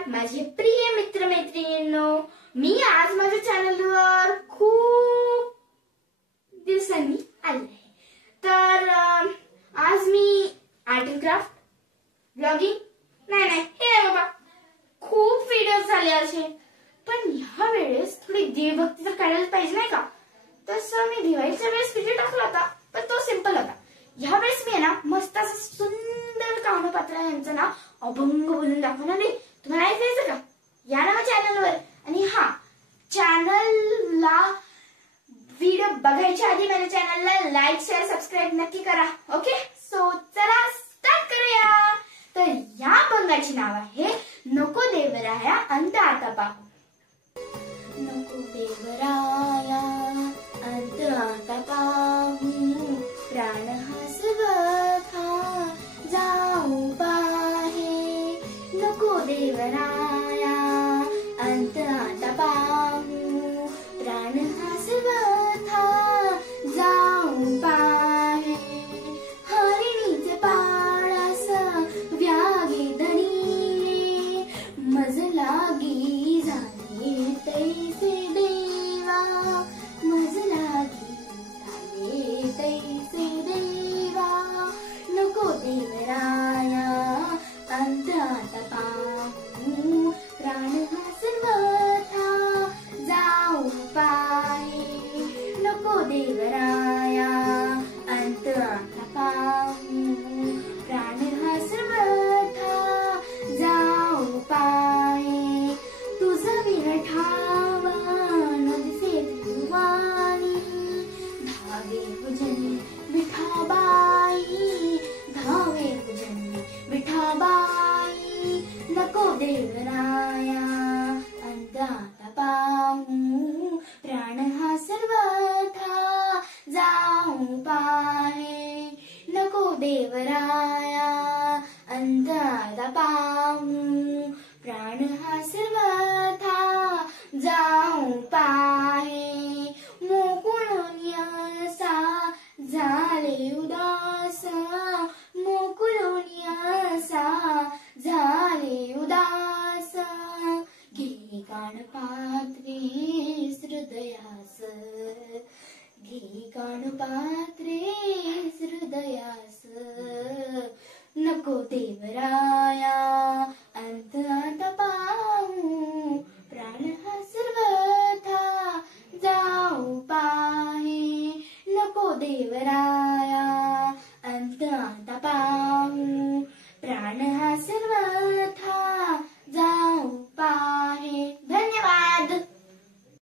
नमस्कार माझे प्रिय मित्र मैत्रिणींनो, मी आज माझ्या चॅनलवर खूप दिवसांनी आले आहे। तर आज मी आर्ट अँड क्राफ्ट ब्लॉगिंग नाही बाबा, खूप व्हिडिओज झाले असे, पण ह्या वेळेस थोडी देवभक्ती तर करायला पाहिजे नाही का। तसं मी दिवाळीच्या वेळेस व्हिडिओ टाकला होता, पण तो सिंपल होता। ह्या वेळेस मी ना मस्त असं सुंदर कान्होपात्रा यांचं ना अभंग बोलून दाखवणार आहे। तुम्हाला ऐकायचं का? या ना चॅनलवर। आणि हा, चॅनलला व्हिडिओ बघायच्या आधी माझ्या चॅनलला लाईक शेअर सबस्क्राईब नक्की करा। ओके, सो चला स्टार्ट करूया। तर या अभंगाचे नाव आहे नको देवराया अंत आता पाहू। नको देवराया अंत आता पाहू, प्राण हा स्वथा जाऊ पाहे। नको देवराया अंत आता पाहू, प्राण हा स्वथा जाऊ पाहे। हरिणीचे पाळास व्यागे धनी, मज लागी झाले तैसे देवा, मज लागी झाले तैसे देवा। नको देवराया अंत आता पाहू, प्राण हा सर्वथा जाऊ पाहे। नको देवराया अंत आता पाहू, प्राण हा सर्वथा जाऊ पाहे। तुझा विरठावा नदिसे धुवानी, धावे भुजनी विठाबाई, धावे भुजनी विठाबाई। नको देवराया अंत आता पाहू, प्राण हा सर्वथा जाऊ पाहे। नको देवराया अंत आता पाहू, प्राण हा सर्वथा जाऊ पाहे। मोकुळून असा झाले उदास, मोकुळून असा झाले उदास। घे कानपात्रे हृदयास, घे कानपात्रे